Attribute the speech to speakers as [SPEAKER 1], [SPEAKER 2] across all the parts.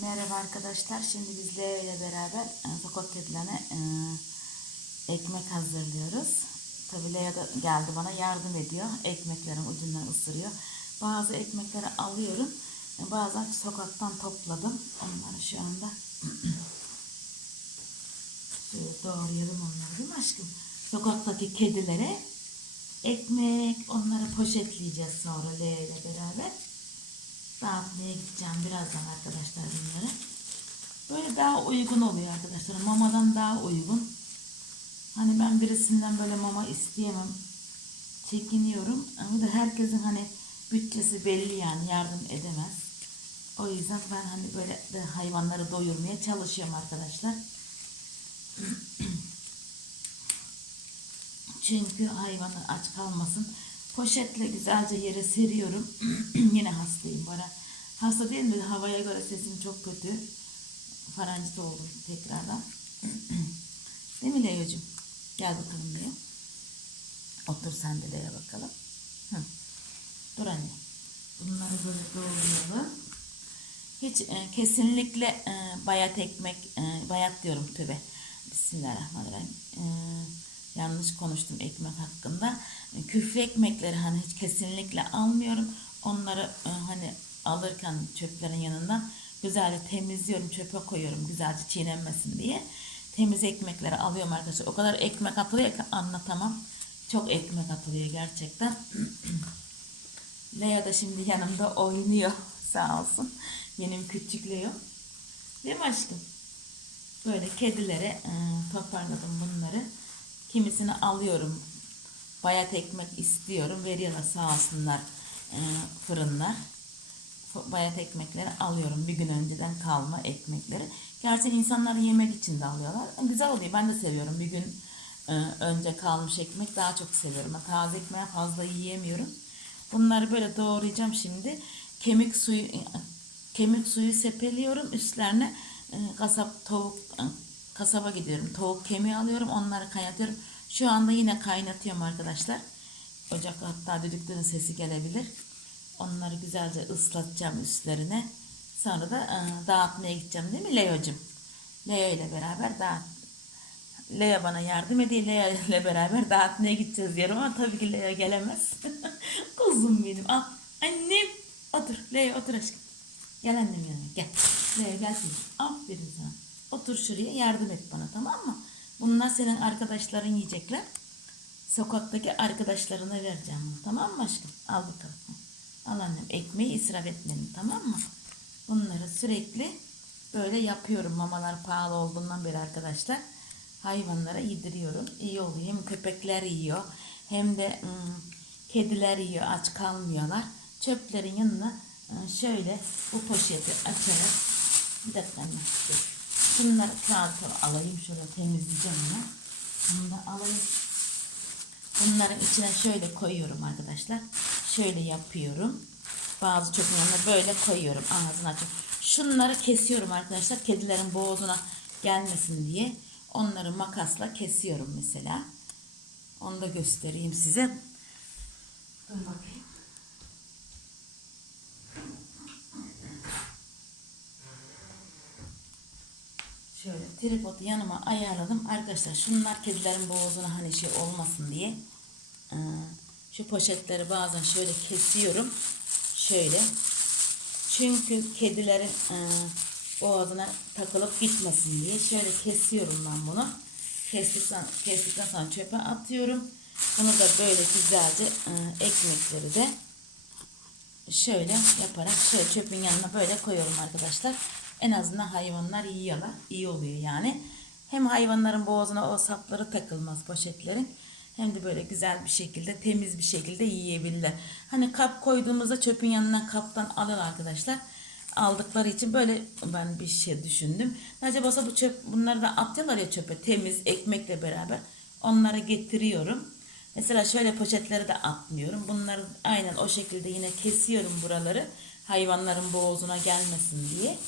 [SPEAKER 1] Merhaba arkadaşlar. Şimdi biz beraber e, sokak kedilerine e, ekmek hazırlıyoruz. Tabii Leo da geldi bana yardım ediyor. Ekmeklerin ucundan ısırıyor. Bazı ekmekleri alıyorum. E, bazen sokaktan topladım. Onları şu anda doğrayalım onları değil mi aşkım? Sokaktaki kedilere ekmek, onları poşetleyeceğiz sonra Leo ile beraber dağıtmaya gideceğim birazdan arkadaşlar bunları. Böyle daha uygun oluyor arkadaşlar. Mamadan daha uygun. Hani ben birisinden böyle mama isteyemem. Çekiniyorum. Ama da herkesin hani bütçesi belli yani yardım edemez. O yüzden ben hani böyle de hayvanları doyurmaya çalışıyorum arkadaşlar. Çünkü hayvanı aç kalmasın. Poşetle güzelce yere seriyorum. Yine hastayım bana. Hasta değil mi? Havaya göre sesim çok kötü. Faranjit oldum tekrardan. değil mi Leo'cum? Gel bakalım Leo. Otur sen de Leo bakalım. Hı. Dur anne. Bunları böyle doğrayalım. Hiç e, kesinlikle e, bayat ekmek, e, bayat diyorum tübe. Bismillahirrahmanirrahim. E, yanlış konuştum ekmek hakkında. E, küflü ekmekleri hani hiç kesinlikle almıyorum. Onları e, hani alırken çöplerin yanından güzelce temizliyorum, çöpe koyuyorum güzelce çiğnenmesin diye. Temiz ekmekleri alıyorum arkadaşlar. O kadar ekmek atılıyor ki anlatamam. Çok ekmek atılıyor gerçekten. Lea da şimdi yanımda oynuyor. Sağ olsun. Benim küçük Leo. Değil mi aşkım? Böyle kedilere toparladım bunları. Kimisini alıyorum. Bayat ekmek istiyorum. Veriyorlar sağ olsunlar e, fırınlar. Bayat ekmekleri alıyorum. Bir gün önceden kalma ekmekleri. Gerçi insanlar yemek için de alıyorlar. E, Güzel oluyor. Ben de seviyorum. Bir gün e, önce kalmış ekmek daha çok seviyorum. Taze ekmeği fazla yiyemiyorum. Bunları böyle doğrayacağım şimdi. Kemik suyu kemik suyu sepeliyorum üstlerine e, kasap tavuk e, kasaba gidiyorum. Tavuk kemiği alıyorum. Onları kaynatıyorum. Şu anda yine kaynatıyorum arkadaşlar. Ocak hatta düdüklerin sesi gelebilir. Onları güzelce ıslatacağım üstlerine. Sonra da e, dağıtmaya gideceğim değil mi Leo'cum? Leo ile beraber dağıt. Lea bana yardım ediyor. Lea ile beraber dağıtmaya gideceğiz diyorum ama tabii ki Lea gelemez. Kuzum benim. Al. Annem. Otur. Lea otur aşkım. Gel annem yanıma gel. Lea gel şimdi. Aferin sana. Otur şuraya yardım et bana tamam mı? Bunlar senin arkadaşların yiyecekler. Sokaktaki arkadaşlarına vereceğim bunu. Tamam mı aşkım? Al bakalım. Al. Ekmeği israf etmeyin tamam mı? Bunları sürekli böyle yapıyorum. Mamalar pahalı olduğundan beri arkadaşlar. Hayvanlara yediriyorum. İyi oluyor. Hem köpekler yiyor hem de ım, kediler yiyor. Aç kalmıyorlar. Çöplerin yanına ı, şöyle bu poşeti açarak bir dakika anne. Şunları kağıt alayım. Şöyle temizleyeceğim ya. Bunu da alayım. Bunların içine şöyle koyuyorum arkadaşlar. Şöyle yapıyorum. Bazı çöpün yanına böyle koyuyorum. Ağzını açıp. Şunları kesiyorum arkadaşlar. Kedilerin boğazına gelmesin diye. Onları makasla kesiyorum mesela. Onu da göstereyim size. Dur bakayım. Şöyle tripodu yanıma ayarladım. Arkadaşlar şunlar kedilerin boğazına hani şey olmasın diye. Ee, şu poşetleri bazen şöyle kesiyorum. Şöyle. Çünkü kedilerin e, boğazına takılıp gitmesin diye. Şöyle kesiyorum ben bunu. Kestikten, kestikten sonra çöpe atıyorum. Bunu da böyle güzelce e, ekmekleri de şöyle yaparak şöyle çöpün yanına böyle koyuyorum arkadaşlar. En azından hayvanlar yiyorlar. İyi oluyor yani. Hem hayvanların boğazına o sapları takılmaz poşetlerin. Hem de böyle güzel bir şekilde temiz bir şekilde yiyebilirler. Hani kap koyduğumuzda çöpün yanından kaptan alır arkadaşlar. Aldıkları için böyle ben bir şey düşündüm. Acaba olsa bu çöp bunları da atıyorlar ya çöpe temiz ekmekle beraber. Onları getiriyorum. Mesela şöyle poşetleri de atmıyorum. Bunları aynen o şekilde yine kesiyorum buraları. Hayvanların boğazına gelmesin diye.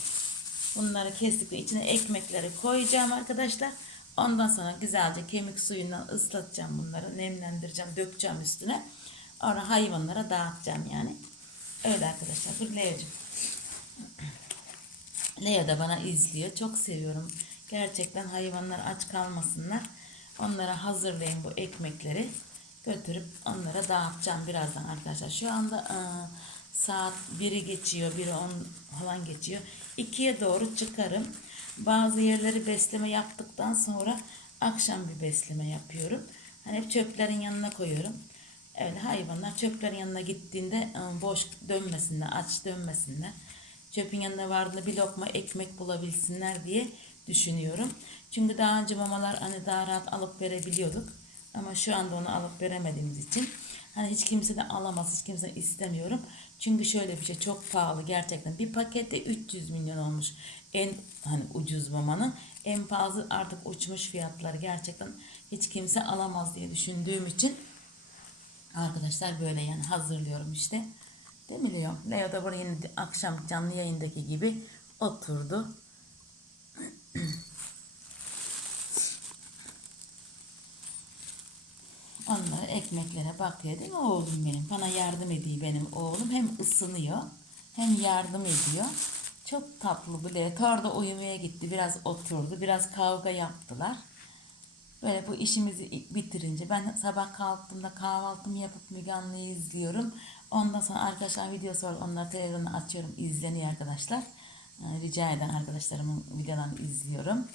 [SPEAKER 1] Bunları kestik içine ekmekleri koyacağım arkadaşlar. Ondan sonra güzelce kemik suyundan ıslatacağım bunları. Nemlendireceğim, dökeceğim üstüne. Sonra hayvanlara dağıtacağım yani. Öyle arkadaşlar. Dur Leo'cum. Leo da bana izliyor. Çok seviyorum. Gerçekten hayvanlar aç kalmasınlar. Onlara hazırlayın bu ekmekleri. Götürüp onlara dağıtacağım birazdan arkadaşlar. Şu anda e, saat 1'i geçiyor. 1'i 10 falan geçiyor. 2'ye doğru çıkarım. Bazı yerleri besleme yaptıktan sonra akşam bir besleme yapıyorum. Hani hep çöplerin yanına koyuyorum. Öyle hayvanlar çöplerin yanına gittiğinde e, boş dönmesinler, aç dönmesinler. Çöpün yanına vardığında bir lokma ekmek bulabilsinler diye düşünüyorum. Çünkü daha önce mamalar hani daha rahat alıp verebiliyorduk. Ama şu anda onu alıp veremediğimiz için hani hiç kimse de alamaz, hiç kimse istemiyorum. Çünkü şöyle bir şey çok pahalı gerçekten. Bir pakette 300 milyon olmuş. En hani ucuz mamanın en pahalı artık uçmuş fiyatları gerçekten hiç kimse alamaz diye düşündüğüm için Arkadaşlar böyle yani hazırlıyorum işte. Değil mi Leo? Da buraya akşam canlı yayındaki gibi oturdu. Onları ekmeklere bakıyor değil mi oğlum benim? Bana yardım ediyor benim oğlum. Hem ısınıyor hem yardım ediyor. Çok tatlı bu Leo. Orada uyumaya gitti. Biraz oturdu. Biraz kavga yaptılar. Böyle bu işimizi bitirince ben sabah kalktığımda kahvaltımı yapıp Müge Anlı'yı izliyorum. Ondan sonra arkadaşlar videosu var. Onları televizyonu açıyorum. izleniyor arkadaşlar. Ee, Rica eden arkadaşlarımın videolarını izliyorum.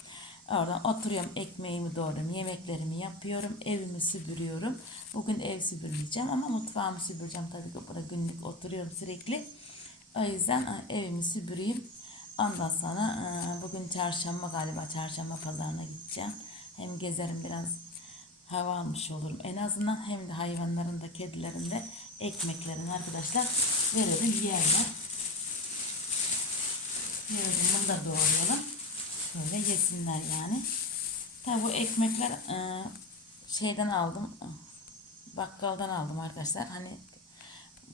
[SPEAKER 1] Oradan oturuyorum ekmeğimi doğruyorum. Yemeklerimi yapıyorum. Evimi süpürüyorum. Bugün ev süpürmeyeceğim ama mutfağımı süpüreceğim. Tabii ki burada günlük oturuyorum sürekli. O yüzden evimi süpüreyim. Ondan sonra bugün çarşamba galiba çarşamba pazarına gideceğim. Hem gezerim biraz hava almış olurum. En azından hem de hayvanların da kedilerin de ekmeklerini arkadaşlar verelim yerler. Verelim bunu da doğrayalım. Şöyle yesinler yani. Tabi bu ekmekler e, şeyden aldım. Bakkaldan aldım arkadaşlar. Hani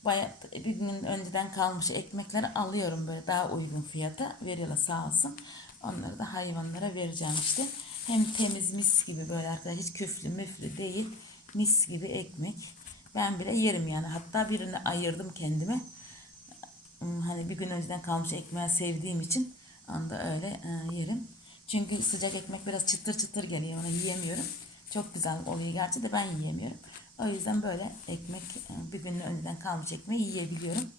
[SPEAKER 1] bayağı bir gün önceden kalmış ekmekleri alıyorum böyle daha uygun fiyata veriyorlar sağ olsun. Onları da hayvanlara vereceğim işte. Hem temiz mis gibi böyle arkadaşlar hiç küflü müflü değil. Mis gibi ekmek. Ben bile yerim yani. Hatta birini ayırdım kendime. Hmm, Hani bir gün önceden kalmış ekmeği sevdiğim için anda öyle e, yerim. Çünkü sıcak ekmek biraz çıtır çıtır geliyor. Onu yiyemiyorum. Çok güzel oluyor gerçi de ben yiyemiyorum. O yüzden böyle ekmek e, bir gün önceden kalmış ekmeği yiyebiliyorum.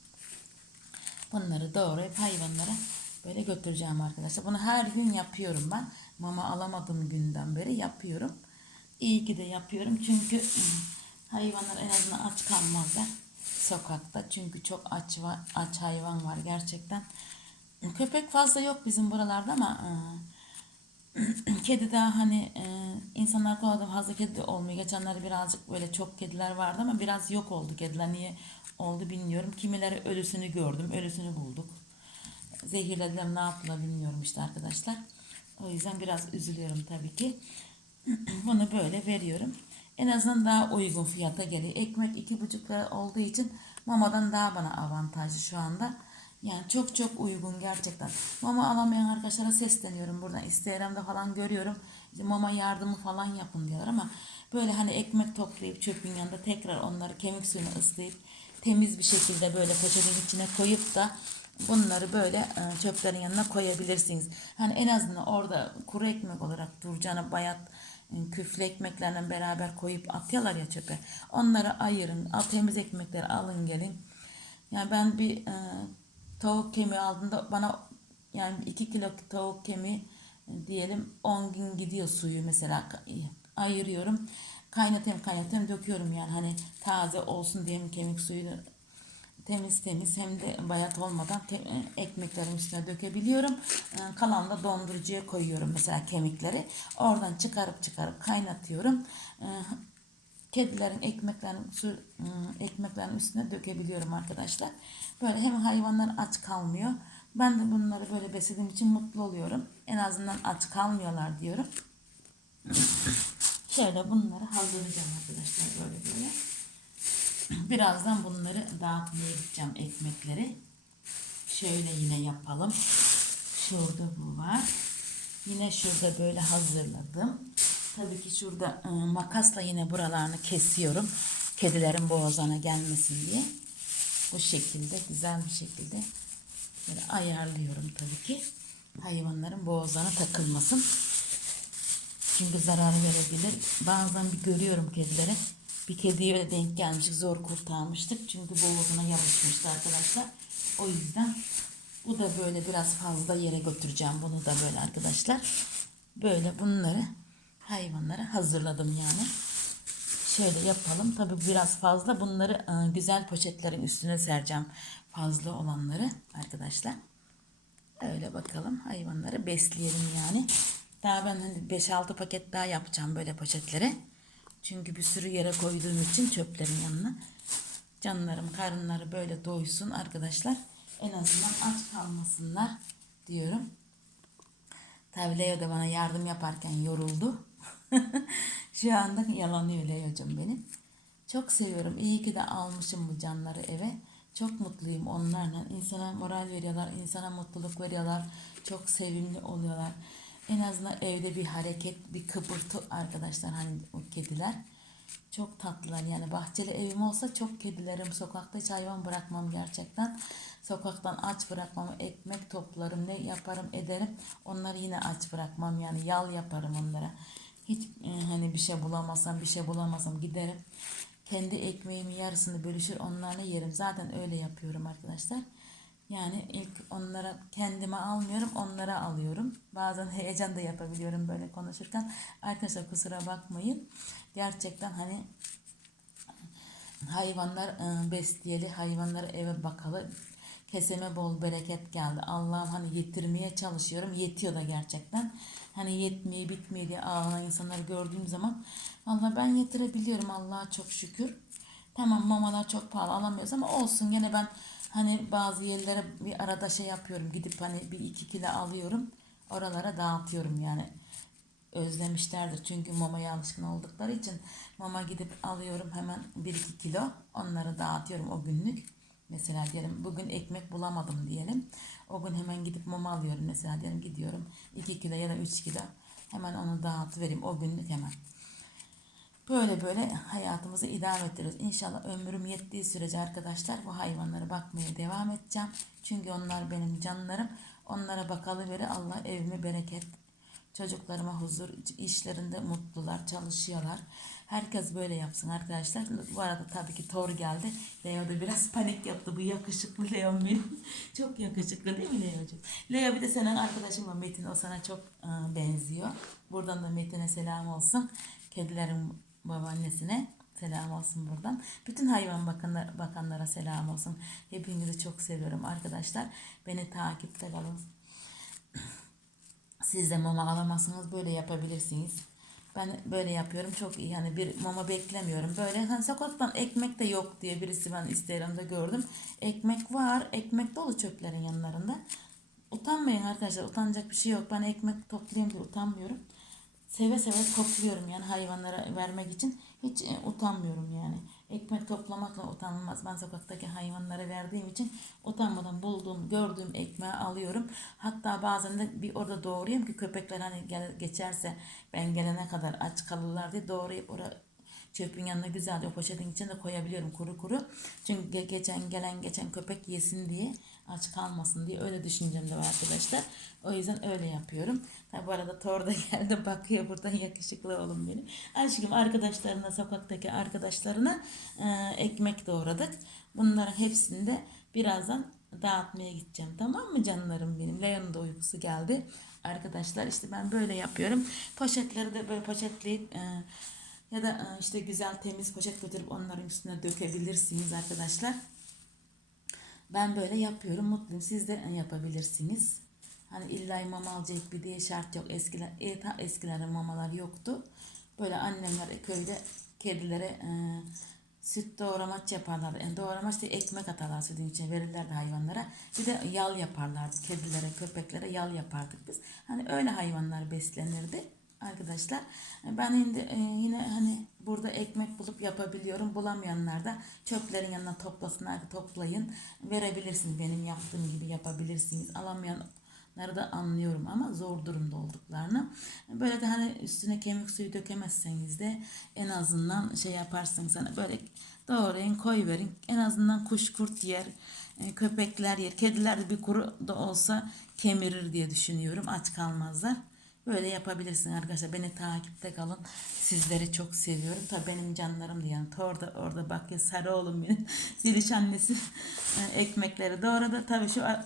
[SPEAKER 1] Bunları doğrayıp hayvanlara böyle götüreceğim arkadaşlar. Bunu her gün yapıyorum ben. Mama alamadığım günden beri yapıyorum. İyi ki de yapıyorum. Çünkü hayvanlar en azından aç kalmazlar sokakta. Çünkü çok aç aç hayvan var gerçekten. Köpek fazla yok bizim buralarda ama ıı, kedi daha hani e, insanlar kovalada fazla kedi de olmuyor. Geçenlerde birazcık böyle çok kediler vardı ama biraz yok oldu kediler. Niye oldu bilmiyorum. Kimileri ölüsünü gördüm. Ölüsünü bulduk. Zehirlediler ne yaptılar bilmiyorum işte arkadaşlar. O yüzden biraz üzülüyorum tabii ki. Bunu böyle veriyorum. En azından daha uygun fiyata geliyor. Ekmek iki buçuk lira olduğu için mamadan daha bana avantajlı şu anda. Yani çok çok uygun gerçekten. Mama alamayan arkadaşlara sesleniyorum buradan. Instagram'da falan görüyorum. İşte mama yardımı falan yapın diyorlar ama böyle hani ekmek toplayıp çöpün yanında tekrar onları kemik suyunu ıslayıp temiz bir şekilde böyle poşetin içine koyup da bunları böyle e, çöplerin yanına koyabilirsiniz. Hani en azından orada kuru ekmek olarak duracağına bayat e, küflü ekmeklerle beraber koyup atıyorlar ya çöpe. Onları ayırın. Al, temiz ekmekleri alın gelin. Yani ben bir e, tavuk kemiği aldığımda bana yani 2 kilo tavuk kemiği e, diyelim 10 gün gidiyor suyu mesela ayırıyorum. Kaynatıyorum kaynatıyorum döküyorum yani hani taze olsun diye kemik suyunu temiz temiz hem de bayat olmadan e, ekmeklerin üstüne dökebiliyorum. E, Kalan da dondurucuya koyuyorum mesela kemikleri. Oradan çıkarıp çıkarıp kaynatıyorum. E, Kedilerin ekmeklerin su ekmeklerin üstüne dökebiliyorum arkadaşlar. Böyle hem hayvanlar aç kalmıyor. Ben de bunları böyle beslediğim için mutlu oluyorum. En azından aç kalmıyorlar diyorum. Şöyle bunları hazırlayacağım arkadaşlar böyle böyle. Birazdan bunları dağıtmaya gideceğim ekmekleri. Şöyle yine yapalım. Şurada bu var. Yine şurada böyle hazırladım. Tabii ki şurada e, makasla yine buralarını kesiyorum. Kedilerin boğazına gelmesin diye. Bu şekilde güzel bir şekilde böyle ayarlıyorum tabii ki. hayvanların boğazlarına takılmasın. Çünkü zarar verebilir. Bazen bir görüyorum kedilere. Bir kediye denk gelmiştik. Zor kurtarmıştık. Çünkü boğazına yapışmıştı arkadaşlar. O yüzden bu da böyle biraz fazla yere götüreceğim. Bunu da böyle arkadaşlar. Böyle bunları hayvanlara hazırladım yani. Şöyle yapalım. Tabi biraz fazla bunları e, güzel poşetlerin üstüne sereceğim. Fazla olanları arkadaşlar. Öyle bakalım hayvanları besleyelim yani. Daha ben hani 5-6 paket daha yapacağım böyle poşetlere. Çünkü bir sürü yere koyduğum için çöplerin yanına. Canlarım karınları böyle doysun arkadaşlar. En azından aç kalmasınlar diyorum. Tabii Leo da bana yardım yaparken yoruldu. Şu anda yalanıyor Leo'cum benim. Çok seviyorum. İyi ki de almışım bu canları eve. Çok mutluyum onlarla. İnsana moral veriyorlar, insana mutluluk veriyorlar. Çok sevimli oluyorlar. En azından evde bir hareket, bir kıpırtı arkadaşlar hani o kediler. Çok tatlılar yani bahçeli evim olsa çok kedilerim sokakta hiç hayvan bırakmam gerçekten. Sokaktan aç bırakmam ekmek toplarım ne yaparım ederim onları yine aç bırakmam yani yal yaparım onlara. Hiç e, hani bir şey bulamazsam bir şey bulamazsam giderim. Kendi ekmeğimi yarısını bölüşür onlarla yerim. Zaten öyle yapıyorum arkadaşlar. Yani ilk onlara kendime almıyorum, onlara alıyorum. Bazen heyecan da yapabiliyorum böyle konuşurken. Arkadaşlar kusura bakmayın. Gerçekten hani hayvanlar e, besleyeli, hayvanları eve bakalı. Keseme bol bereket geldi. Allah'ım hani yetirmeye çalışıyorum. Yetiyor da gerçekten. Hani yetmiyor, bitmiyor diye ağlayan insanları gördüğüm zaman valla ben yetirebiliyorum Allah'a çok şükür. Tamam mamalar çok pahalı alamıyoruz ama olsun gene ben hani bazı yerlere bir arada şey yapıyorum. Gidip hani bir iki kilo alıyorum. Oralara dağıtıyorum yani özlemişlerdir. Çünkü mamaya alışkın oldukları için mama gidip alıyorum hemen 1-2 kilo. Onları dağıtıyorum o günlük. Mesela diyelim bugün ekmek bulamadım diyelim. O gün hemen gidip mama alıyorum. Mesela diyelim gidiyorum 2 kilo ya da 3 kilo. Hemen onu dağıtıvereyim o günlük hemen. Böyle böyle hayatımızı idame ettiriyoruz. İnşallah ömrüm yettiği sürece arkadaşlar bu hayvanlara bakmaya devam edeceğim. Çünkü onlar benim canlarım. Onlara bakalı veri Allah evime bereket Çocuklarıma huzur, işlerinde mutlular, çalışıyorlar. Herkes böyle yapsın arkadaşlar. Bu arada tabii ki Thor geldi. Leo da biraz panik yaptı. Bu yakışıklı Leo benim. çok yakışıklı değil mi Leo'cum? Leo bir de senin arkadaşın var Metin. O sana çok e, benziyor. Buradan da Metin'e selam olsun. Kedilerin babaannesine selam olsun buradan. Bütün hayvan bakanlar, bakanlara selam olsun. Hepinizi çok seviyorum arkadaşlar. Beni takipte kalın. Siz de mama alamazsanız böyle yapabilirsiniz. Ben böyle yapıyorum çok iyi. Yani bir mama beklemiyorum. Böyle hani sokaktan ekmek de yok diye birisi ben Instagram'da gördüm. Ekmek var. Ekmek dolu çöplerin yanlarında. Utanmayın arkadaşlar. Utanacak bir şey yok. Ben ekmek toplayayım diye utanmıyorum. Seve seve topluyorum yani hayvanlara vermek için. Hiç e, utanmıyorum yani. Ekmek toplamakla utanılmaz. Ben sokaktaki hayvanlara verdiğim için utanmadan bulduğum, gördüğüm ekmeği alıyorum. Hatta bazen de bir orada doğrayayım ki köpekler hani gel, geçerse ben gelene kadar aç kalırlar diye doğrayıp oraya çöpün yanına güzelce o poşetin içine de koyabiliyorum kuru kuru. Çünkü ge- geçen gelen geçen köpek yesin diye aç kalmasın diye öyle düşüncem de var arkadaşlar. O yüzden öyle yapıyorum. Ha, bu arada Thor da geldi bakıyor buradan yakışıklı oğlum benim. Aşkım arkadaşlarına sokaktaki arkadaşlarına e, ekmek doğradık. Bunların hepsini de birazdan dağıtmaya gideceğim. Tamam mı canlarım benim? Leon'un da uykusu geldi. Arkadaşlar işte ben böyle yapıyorum. Poşetleri de böyle poşetleyip e, ya da e, işte güzel temiz poşet götürüp onların üstüne dökebilirsiniz arkadaşlar. Ben böyle yapıyorum. Mutluyum. Siz de yapabilirsiniz. Hani illa mama alacak bir diye şart yok. Eskiler, e, eskilerin mamalar yoktu. Böyle annemler köyde kedilere e, süt doğramaç yaparlar. Yani doğramaç değil ekmek atarlar sütün içine verirlerdi hayvanlara. Bir de yal yaparlardı. Kedilere, köpeklere yal yapardık biz. Hani öyle hayvanlar beslenirdi arkadaşlar. Ben şimdi e, yine hani burada ekmek bulup yapabiliyorum. Bulamayanlar da çöplerin yanına toplasınlar, toplayın. Verebilirsiniz. Benim yaptığım gibi yapabilirsiniz. Alamayan Onları da anlıyorum ama zor durumda olduklarını. Böyle de hani üstüne kemik suyu dökemezseniz de en azından şey yaparsınız hani böyle doğrayın koy verin. En azından kuş kurt yer, e, köpekler yer, kediler de bir kuru da olsa kemirir diye düşünüyorum. Aç kalmazlar. Böyle yapabilirsin arkadaşlar. Beni takipte kalın. Sizleri çok seviyorum. Tabii benim canlarım diye. Yani orada orada bak ya sarı oğlum benim. Ziliş annesi ekmekleri doğradı. Tabii şu e,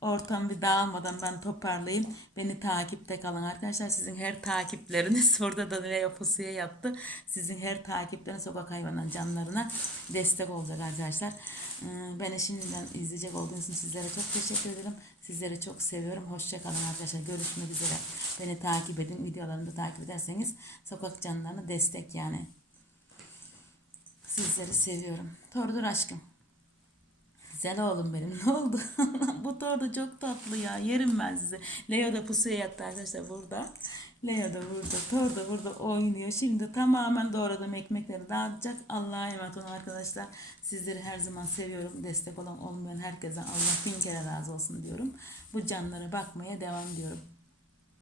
[SPEAKER 1] ortam bir dağılmadan ben toparlayayım. Beni takipte kalın arkadaşlar. Sizin her takipleriniz burada da Leo pusuya yaptı. Sizin her takipleriniz sokak hayvanların canlarına destek olacak arkadaşlar. Ee, Beni şimdiden izleyecek olduğunuz için sizlere çok teşekkür ederim. Sizleri çok seviyorum. Hoşçakalın arkadaşlar. Görüşmek üzere. Beni takip edin. Videolarımı da takip ederseniz sokak canlarına destek yani. Sizleri seviyorum. Tordur aşkım. Güzel oğlum benim. Ne oldu? Bu tordu çok tatlı ya. Yerim ben size. Leo da pusuya yattı arkadaşlar burada. Leo da burada. Tor da burada oynuyor. Şimdi tamamen doğradığım ekmekleri dağıtacak. Allah'a emanet olun arkadaşlar. Sizleri her zaman seviyorum. Destek olan olmayan herkese Allah bin kere razı olsun diyorum. Bu canlara bakmaya devam diyorum.